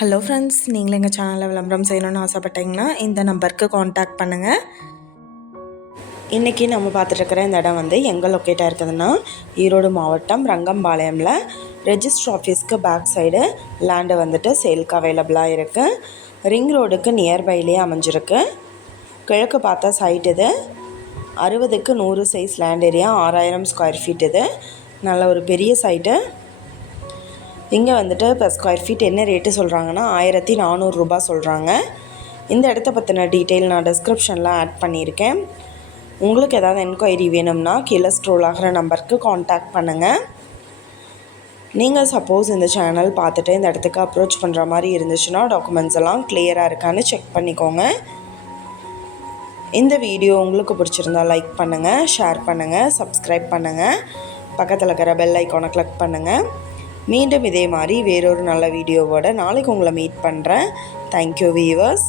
Hello friends, நீங்களும் எங்கள் சேனலில் விளம்பரம் செய்யணும்னு ஆசைப்பட்டீங்கன்னா இந்த நம்பருக்கு காண்டாக்ட் பண்ணுங்கள். இன்றைக்கி நம்ம பார்த்துட்ருக்கிற இந்த இடம் எங்கே லொக்கேட்டாக இருக்குதுன்னா ஈரோடு மாவட்டம் ரங்கம்பாளையமில் ரெஜிஸ்டர் ஆஃபீஸ்க்கு பேக் சைடு லேண்டு சேலுக்கு அவைலபிளாக இருக்குது. ரிங் ரோடுக்கு நியர்பைலேயே அமைஞ்சிருக்கு. கிழக்கு பார்த்தா சைட் இது 60க்கு 100 size land area, 6000 square feet. இது நல்ல ஒரு பெரிய சைட்டு. இங்கே per ஸ்கொயர் ஃபீட் என்ன ரேட்டு சொல்கிறாங்கன்னா 1400 ரூபா சொல்கிறாங்க. இந்த இடத்த பற்றின டீட்டெயில் நான் டிஸ்கிரிப்ஷனில் ஆட் பண்ணியிருக்கேன். உங்களுக்கு ஏதாவது என்கொயரி வேணும்னா கீழே ஸ்க்ரோல் ஆகிற நம்பருக்கு காண்டாக்ட் பண்ணுங்கள். நீங்கள் சப்போஸ் இந்த சேனல் பார்த்துட்டு இந்த இடத்துக்கு அப்ரோச் பண்ணுற மாதிரி இருந்துச்சுன்னா டாக்குமெண்ட்ஸ் எல்லாம் கிளியராக இருக்கான்னு செக் பண்ணிக்கோங்க. இந்த வீடியோ உங்களுக்கு பிடிச்சிருந்தா லைக் பண்ணுங்கள், ஷேர் பண்ணுங்கள், சப்ஸ்கிரைப் பண்ணுங்கள், பக்கத்தில் இருக்கிற பெல் ஐக்கானை கிளிக் பண்ணுங்கள். மீண்டும் இதே மாதிரி வேறொரு நல்ல வீடியோவோட நாளைக்கு உங்களை மீட் பண்ணுறேன். Thank you viewers.